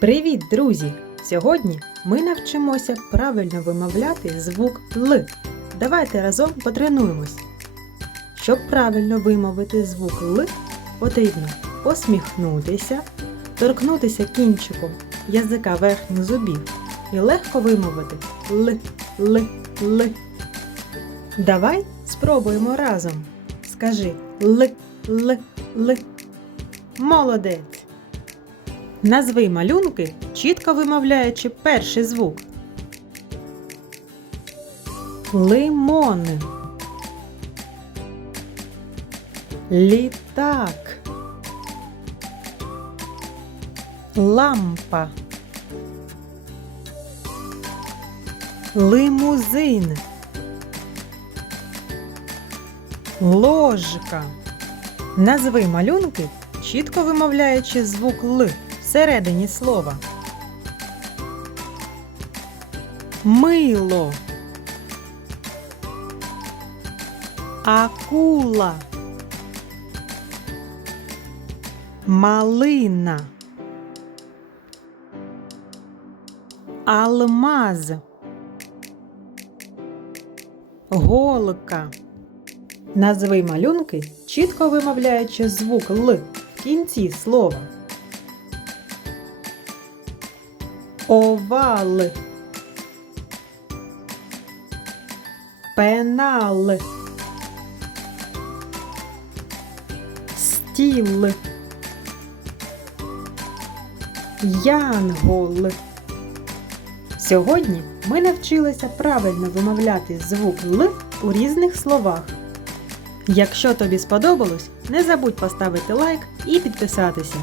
Привіт, друзі! Сьогодні ми навчимося правильно вимовляти звук Л. Давайте разом потренуємось. Щоб правильно вимовити звук Л, потрібно посміхнутися, торкнутися кінчиком язика верхніх зубів і легко вимовити Л, Л, Л. Давай спробуємо разом. Скажи Л, Л, Л. Молодець! Назви малюнки, чітко вимовляючи перший звук. Лимон. Літак. Лампа. Лимузин. Ложка. Назви малюнки, чітко вимовляючи звук Л всередині слова. Мило. Акула. Малина. Алмаз. Голка. Назви малюнки, чітко вимовляючи звук Л в кінці слова. Овал. Пенал. Стіл. Янгол. Сьогодні ми навчилися правильно вимовляти звук Л у різних словах. Якщо тобі сподобалось, не забудь поставити лайк і підписатися.